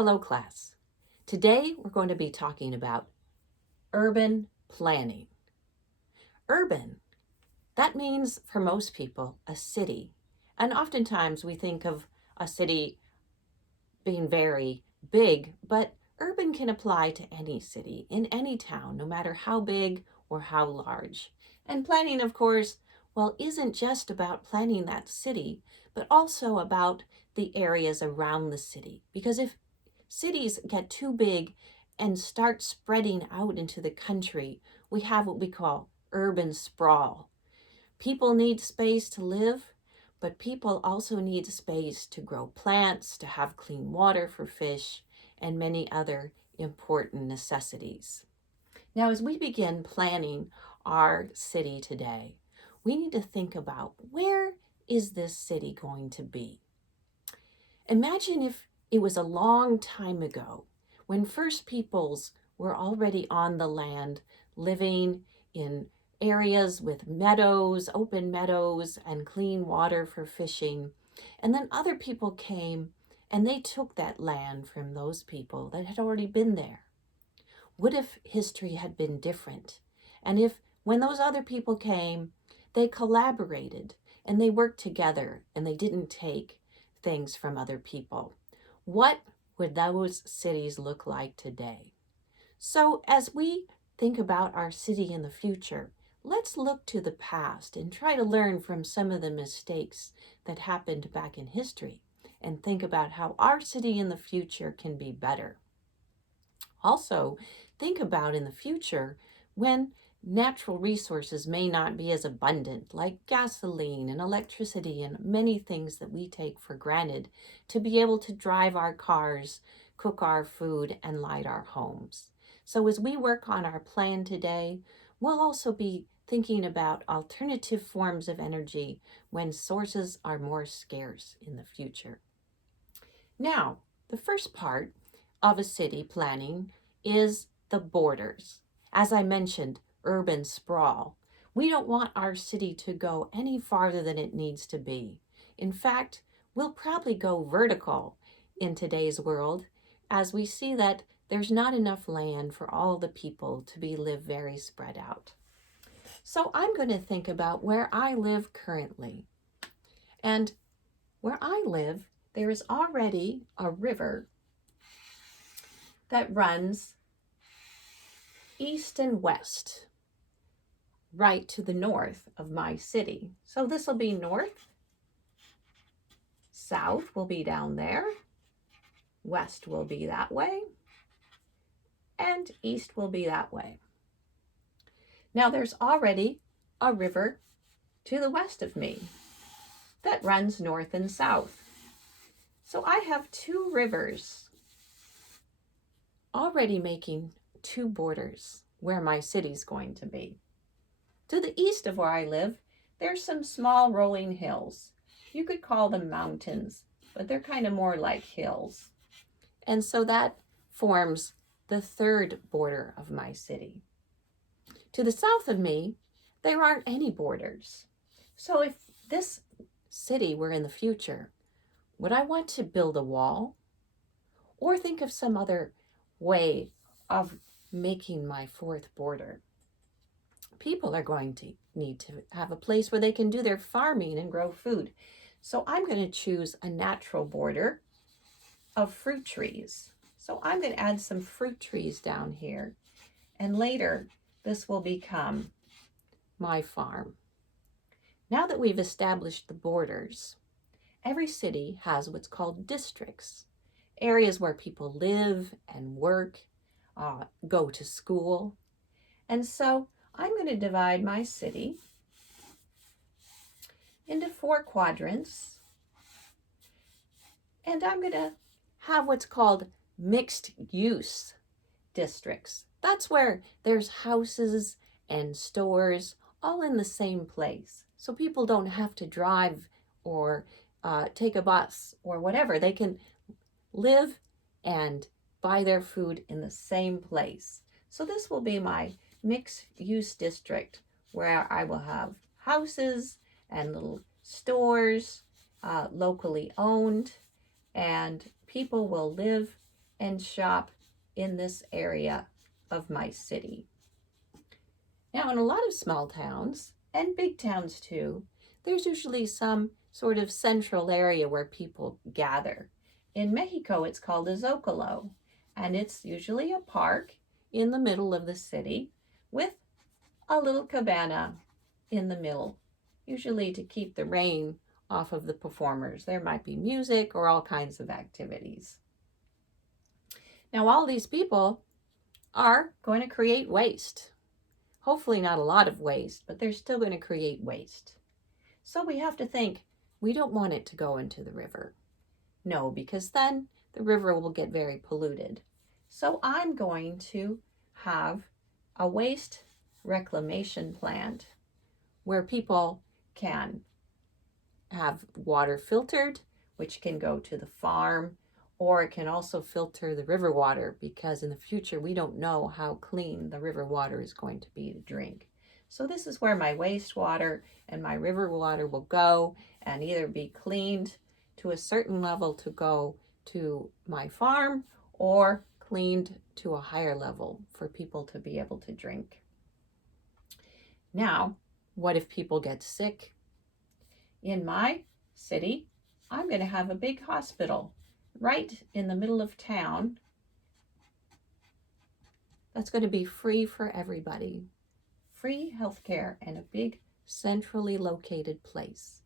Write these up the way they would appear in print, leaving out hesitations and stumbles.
Hello, class. Today we're going to be talking about urban planning. Urban, that means for most people a city. And oftentimes we think of a city being very big, but urban can apply to any city, in any town, no matter how big or how large. And planning, of course, isn't just about planning that city, but also about the areas around the city. Because if cities get too big and start spreading out into the country, we have what we call urban sprawl. People need space to live, but people also need space to grow plants, to have clean water for fish, and many other important necessities. Now, as we begin planning our city today, we need to think about, where is this city going to be? Imagine if it was a long time ago, when first peoples were already on the land, living in areas with meadows, open meadows, and clean water for fishing. And then other people came and they took that land from those people that had already been there. What if history had been different? And if, when those other people came, they collaborated and they worked together and they didn't take things from other people? What would those cities look like today? So as we think about our city in the future, let's look to the past and try to learn from some of the mistakes that happened back in history and think about how our city in the future can be better. Also, think about in the future when natural resources may not be as abundant, like gasoline and electricity and many things that we take for granted to be able to drive our cars, cook our food, and light our homes. So as we work on our plan today, we'll also be thinking about alternative forms of energy when sources are more scarce in the future. Now, the first part of a city planning is the borders. As I mentioned, urban sprawl. We don't want our city to go any farther than it needs to be. In fact, we'll probably go vertical in today's world as we see that there's not enough land for all the people to live very spread out. So I'm going to think about where I live currently. And where I live, there is already a river that runs east and west, right to the north of my city. So this will be north, south will be down there, west will be that way, and east will be that way. Now there's already a river to the west of me that runs north and south. So I have two rivers already making two borders where my city's going to be. To the east of where I live, there's some small rolling hills. You could call them mountains, but they're kind of more like hills. And so that forms the third border of my city. To the south of me, there aren't any borders. So if this city were in the future, would I want to build a wall or think of some other way of making my fourth border? People are going to need to have a place where they can do their farming and grow food. So I'm going to choose a natural border of fruit trees. So I'm going to add some fruit trees down here. And later, this will become my farm. Now that we've established the borders, every city has what's called districts, areas where people live and work, go to school. And so I'm going to divide my city into 4 quadrants, and I'm going to have what's called mixed use districts. That's where there's houses and stores all in the same place. So people don't have to drive or take a bus or whatever. They can live and buy their food in the same place. So this will be my mixed use district, where I will have houses and little stores, locally owned, and people will live and shop in this area of my city. Now, in a lot of small towns, and big towns too, there's usually some sort of central area where people gather. In Mexico, it's called a zocalo, and it's usually a park in the middle of the city with a little cabana in the middle, usually to keep the rain off of the performers. There might be music or all kinds of activities. Now, all these people are going to create waste. Hopefully not a lot of waste, but they're still going to create waste. So we have to think, we don't want it to go into the river. No, because then the river will get very polluted. So I'm going to have a waste reclamation plant where people can have water filtered, which can go to the farm, or it can also filter the river water, because in the future we don't know how clean the river water is going to be to drink. So this is where my wastewater and my river water will go and either be cleaned to a certain level to go to my farm or cleaned to a higher level for people to be able to drink. Now, what if people get sick? In my city, I'm going to have a big hospital right in the middle of town that's going to be free for everybody. Free healthcare and a big centrally located place.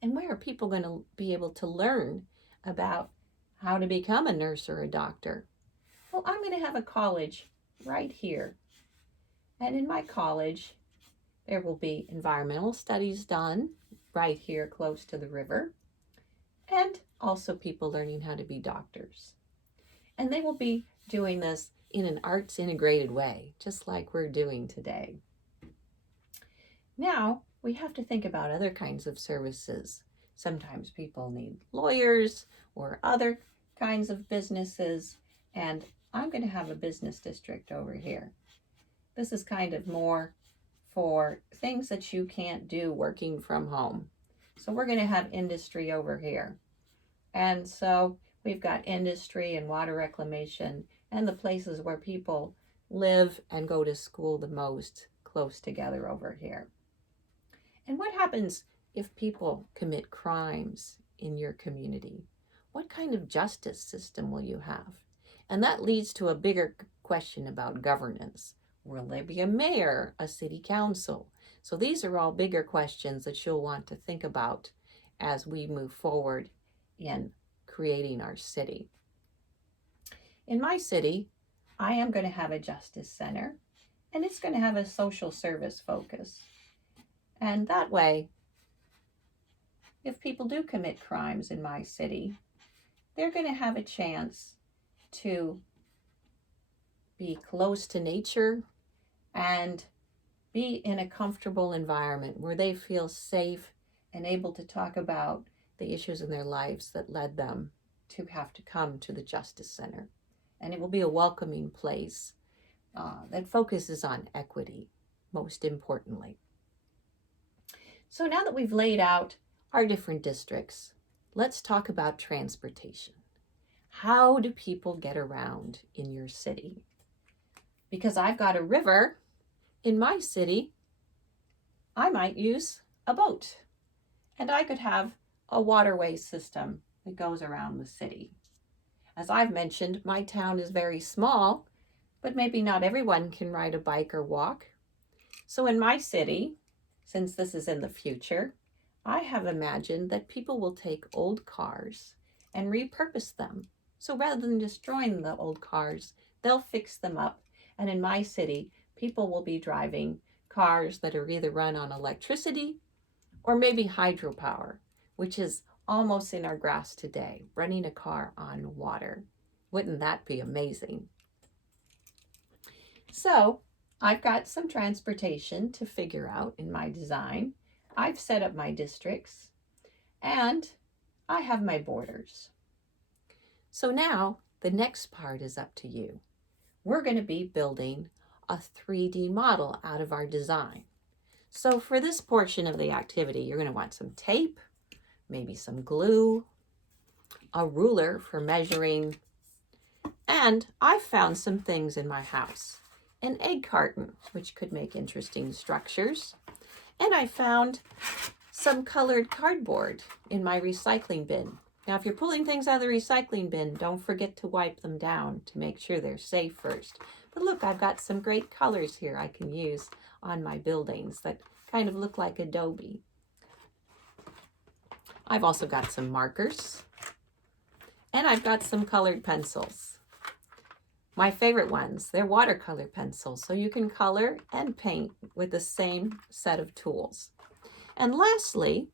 And where are people going to be able to learn about how to become a nurse or a doctor? Well, I'm going to have a college right here. And in my college, there will be environmental studies done right here close to the river, and also people learning how to be doctors. And they will be doing this in an arts integrated way, just like we're doing today. Now, we have to think about other kinds of services. Sometimes people need lawyers or other kinds of businesses, and I'm going to have a business district over here. This is kind of more for things that you can't do working from home. So we're going to have industry over here. And so we've got industry and water reclamation and the places where people live and go to school the most close together over here. And what happens if people commit crimes in your community? What kind of justice system will you have? And that leads to a bigger question about governance. Will there be a mayor, a city council? So these are all bigger questions that you'll want to think about as we move forward in creating our city. In my city, I am going to have a justice center, and it's going to have a social service focus. And that way, if people do commit crimes in my city, they're going to have a chance to be close to nature and be in a comfortable environment where they feel safe and able to talk about the issues in their lives that led them to have to come to the Justice Center. And it will be a welcoming place that focuses on equity, most importantly. So now that we've laid out our different districts, let's talk about transportation. How do people get around in your city? Because I've got a river in my city, I might use a boat. And I could have a waterway system that goes around the city. As I've mentioned, my town is very small, but maybe not everyone can ride a bike or walk. So in my city, since this is in the future, I have imagined that people will take old cars and repurpose them. So rather than destroying the old cars, they'll fix them up. And in my city, people will be driving cars that are either run on electricity or maybe hydropower, which is almost in our grasp today, running a car on water. Wouldn't that be amazing? So I've got some transportation to figure out in my design. I've set up my districts and I have my borders. So now the next part is up to you. We're going to be building a 3D model out of our design. So for this portion of the activity, you're going to want some tape, maybe some glue, a ruler for measuring And I found some things in my house. An egg carton, which could make interesting structures. And I found some colored cardboard in my recycling bin. Now, if you're pulling things out of the recycling bin, don't forget to wipe them down to make sure they're safe first. But look, I've got some great colors here I can use on my buildings that kind of look like adobe. I've also got some markers, and I've got some colored pencils. My favorite ones, they're watercolor pencils, so you can color and paint with the same set of tools. And lastly,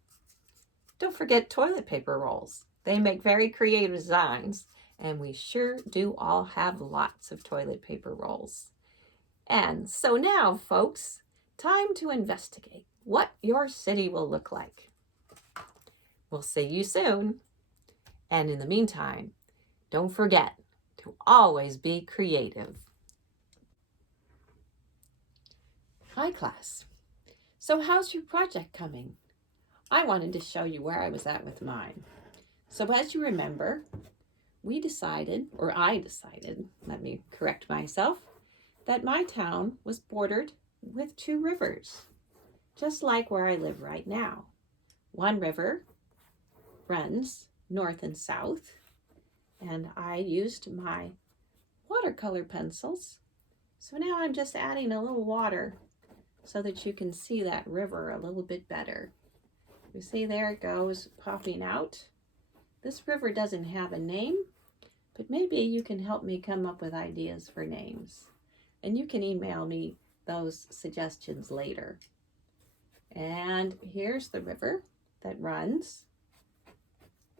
don't forget toilet paper rolls. They make very creative designs, and we sure do all have lots of toilet paper rolls. And so now, folks, time to investigate what your city will look like. We'll see you soon. And in the meantime, don't forget to always be creative. Hi, class. So how's your project coming? I wanted to show you where I was at with mine. So as you remember, I decided, let me correct myself, that my town was bordered with 2 rivers, just like where I live right now. One river runs north and south, and I used my watercolor pencils. So now I'm just adding a little water so that you can see that river a little bit better. You see there it goes popping out. This river doesn't have a name, but maybe you can help me come up with ideas for names. And you can email me those suggestions later. And here's the river that runs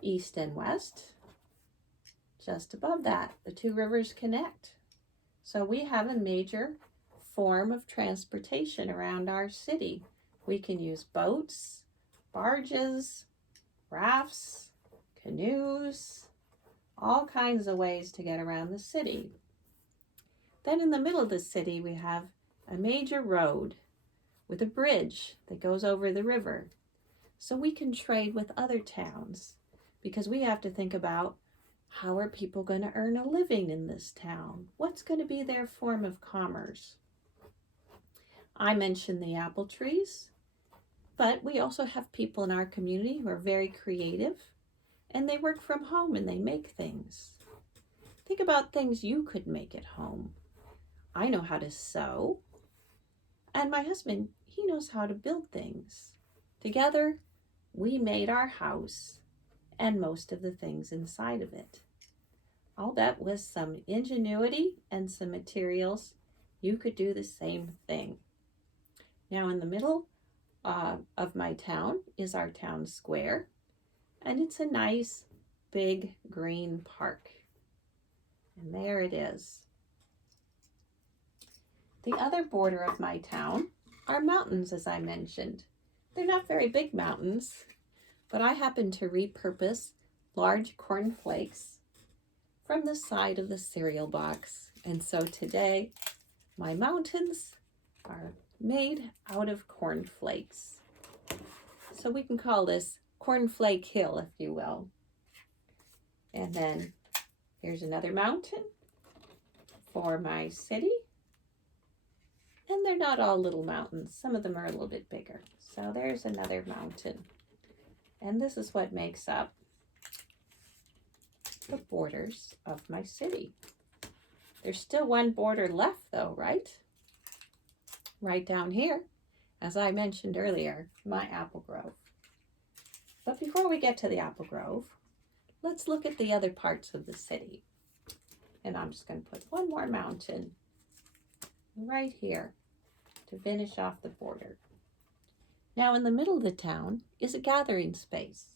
east and west. Just above that, the 2 rivers connect. So we have a major form of transportation around our city. We can use boats, barges, rafts, canoes, all kinds of ways to get around the city. Then in the middle of the city, we have a major road with a bridge that goes over the river. So we can trade with other towns because we have to think about how are people going to earn a living in this town? What's going to be their form of commerce? I mentioned the apple trees, but we also have people in our community who are very creative, and they work from home and they make things. Think about things you could make at home. I know how to sew, and my husband, he knows how to build things. Together, we made our house and most of the things inside of it. I'll bet with some ingenuity and some materials, you could do the same thing. Now in the middle of my town is our town square, and it's a nice big green park. And there it is. The other border of my town are mountains, as I mentioned. They're not very big mountains, but I happen to repurpose large cornflakes from the side of the cereal box. And so today, my mountains are made out of cornflakes. So we can call this Cornflake Hill, if you will. And then here's another mountain for my city. And they're not all little mountains. Some of them are a little bit bigger. So there's another mountain. And this is what makes up the borders of my city. There's still one border left though, right? Right down here, as I mentioned earlier, my apple grove. But before we get to the apple grove, let's look at the other parts of the city. And I'm just going to put one more mountain right here to finish off the border. Now in the middle of the town is a gathering space.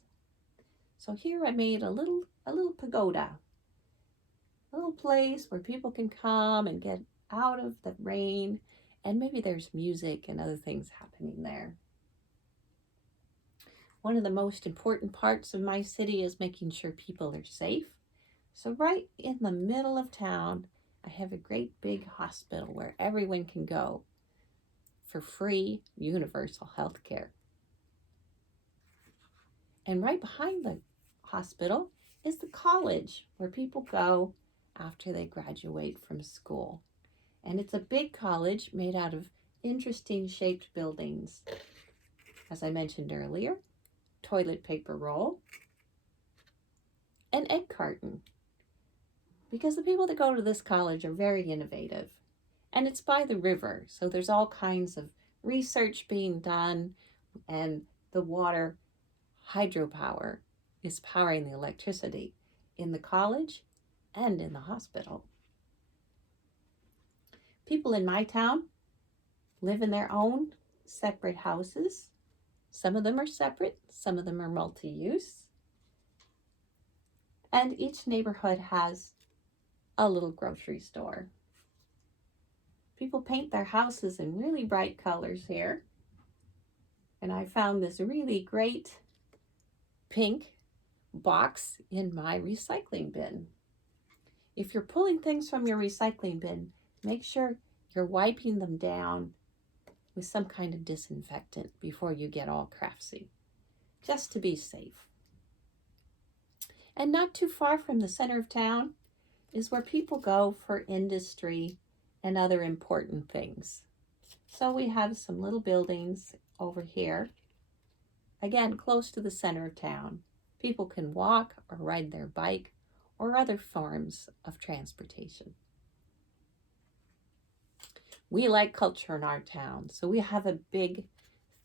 So here I made a little pagoda, a little place where people can come and get out of the rain, and maybe there's music and other things happening there. One of the most important parts of my city is making sure people are safe. So right in the middle of town, I have a great big hospital where everyone can go for free universal health care. And right behind the hospital is the college where people go after they graduate from school. And it's a big college made out of interesting shaped buildings. As I mentioned earlier, toilet paper roll, an egg carton. Because the people that go to this college are very innovative. And it's by the river, so there's all kinds of research being done, and the water hydropower is powering the electricity in the college and in the hospital. People in my town live in their own separate houses. Some of them are separate, some of them are multi-use. And each neighborhood has a little grocery store. People paint their houses in really bright colors here. And I found this really great pink box in my recycling bin. If you're pulling things from your recycling bin, make sure you're wiping them down with some kind of disinfectant before you get all craftsy, just to be safe. And not too far from the center of town is where people go for industry and other important things. So we have some little buildings over here, again, close to the center of town. People can walk or ride their bike or other forms of transportation. We like culture in our town, so we have a big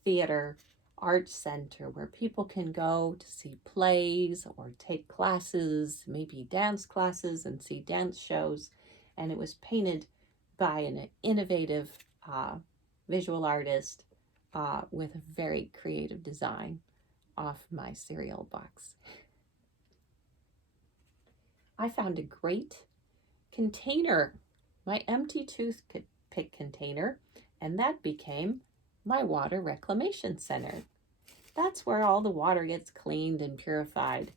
theater art center where people can go to see plays or take classes, maybe dance classes, and see dance shows. And it was painted by an innovative visual artist with a very creative design off my cereal box. I found a great container, my empty toothpick container, and that became my water reclamation center. That's where all the water gets cleaned and purified.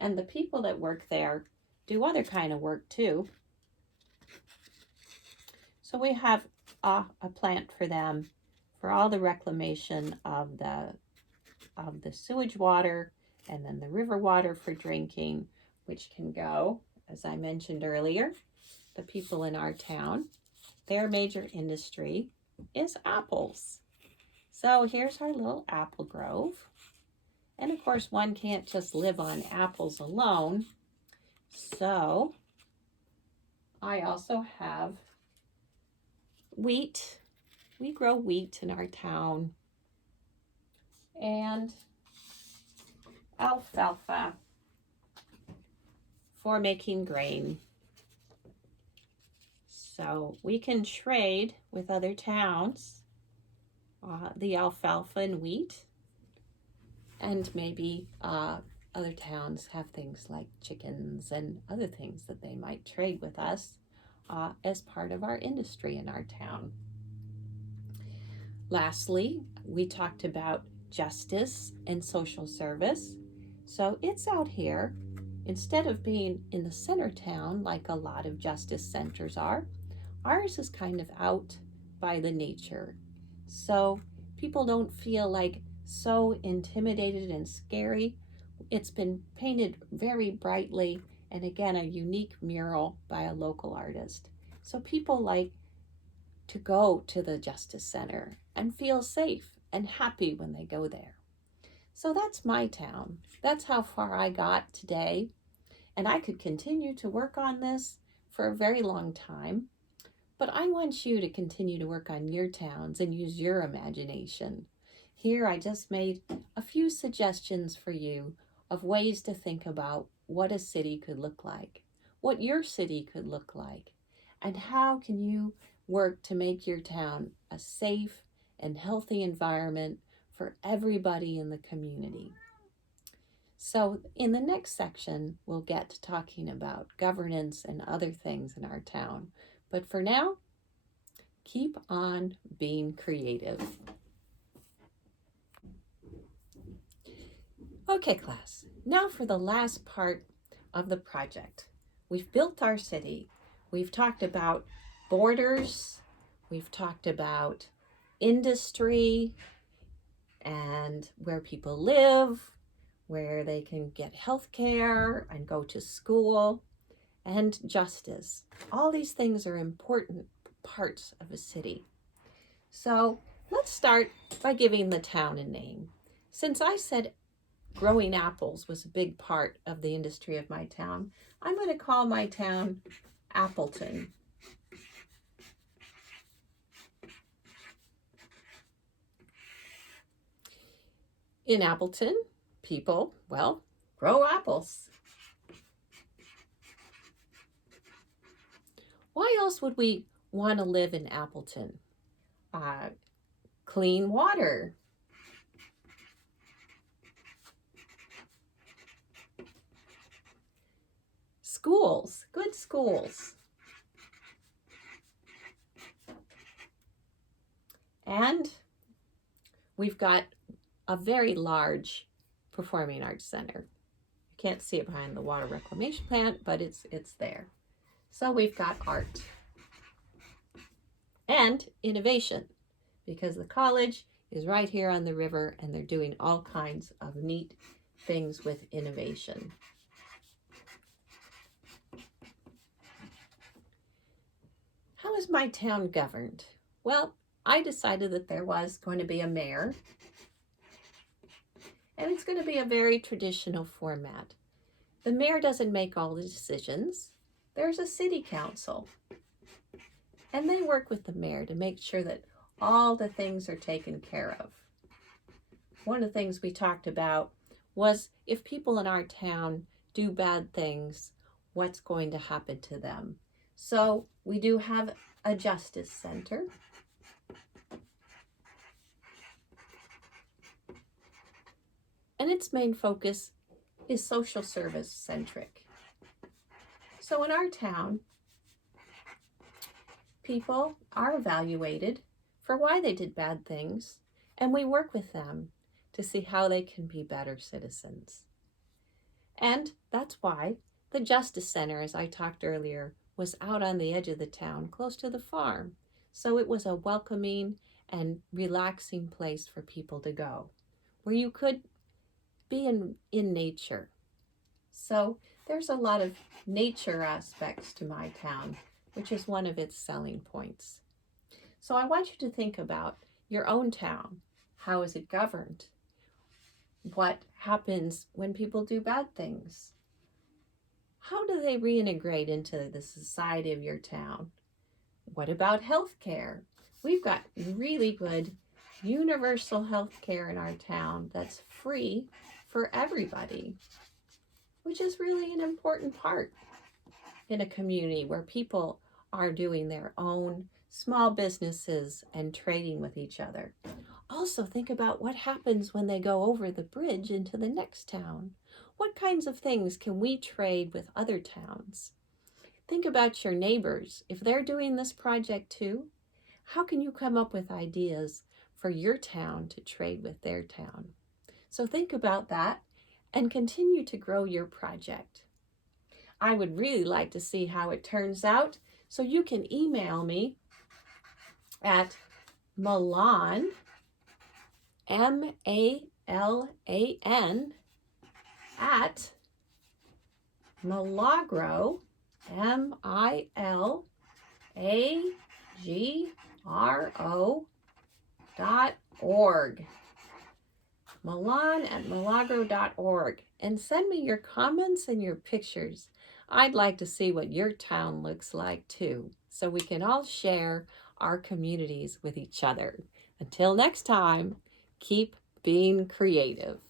And the people that work there do other kind of work too. So we have a plant for them for all the reclamation of the sewage water, and then the river water for drinking, which can go, as I mentioned earlier, the people in our town, their major industry is apples. So here's our little apple grove. And of course, one can't just live on apples alone. So I also have wheat. We grow wheat in our town. And alfalfa for making grain. So we can trade with other towns the alfalfa and wheat, and maybe other towns have things like chickens and other things that they might trade with us as part of our industry in our town. Lastly, we talked about justice and social service. So it's out here. Instead of being in the center town like a lot of justice centers are, ours is kind of out by the nature. So people don't feel like so intimidated and scary. It's been painted very brightly, and again, a unique mural by a local artist. So people like to go to the Justice Center and feel safe and happy when they go there. So that's my town. That's how far I got today. And I could continue to work on this for a very long time. But I want you to continue to work on your towns and use your imagination. Here I just made a few suggestions for you of ways to think about what a city could look like, what your city could look like, and how can you work to make your town a safe and healthy environment for everybody in the community. So in the next section, we'll get to talking about governance and other things in our town. But for now, keep on being creative. Okay, class, now for the last part of the project. We've built our city. We've talked about borders. We've talked about industry and where people live, where they can get health care and go to school. and justice. All these things are important parts of a city. So let's start by giving the town a name. Since I said growing apples was a big part of the industry of my town, I'm going to call my town Appleton. In Appleton, people, well, grow apples. Why else would we want to live in Appleton? Clean water. Schools, good schools. And we've got a very large performing arts center. You can't see it behind the water reclamation plant, but it's there. So we've got art and innovation, because the college is right here on the river and they're doing all kinds of neat things with innovation. How is my town governed? Well, I decided that there was going to be a mayor, and it's going to be a very traditional format. The mayor doesn't make all the decisions. There's a city council, and they work with the mayor to make sure that all the things are taken care of. One of the things we talked about was if people in our town do bad things, what's going to happen to them? So we do have a justice center. And its main focus is social service centric. So in our town, people are evaluated for why they did bad things, and we work with them to see how they can be better citizens. And that's why the Justice Center, as I talked earlier, was out on the edge of the town, close to the farm. So it was a welcoming and relaxing place for people to go, where you could be in nature. So there's a lot of nature aspects to my town, which is one of its selling points. So I want you to think about your own town. How is it governed? What happens when people do bad things? How do they reintegrate into the society of your town? What about health care? We've got really good universal health care in our town that's free for everybody, which is really an important part in a community where people are doing their own small businesses and trading with each other. Also think about what happens when they go over the bridge into the next town. What kinds of things can we trade with other towns? Think about your neighbors. If they're doing this project too, how can you come up with ideas for your town to trade with their town? So think about that and continue to grow your project. I would really like to see how it turns out, so you can email me at malan, MALAN, at Milagro, MILAGRO.org. malan@milagro.org, and send me your comments and your pictures. I'd like to see what your town looks like too, so we can all share our communities with each other. Until next time, keep being creative.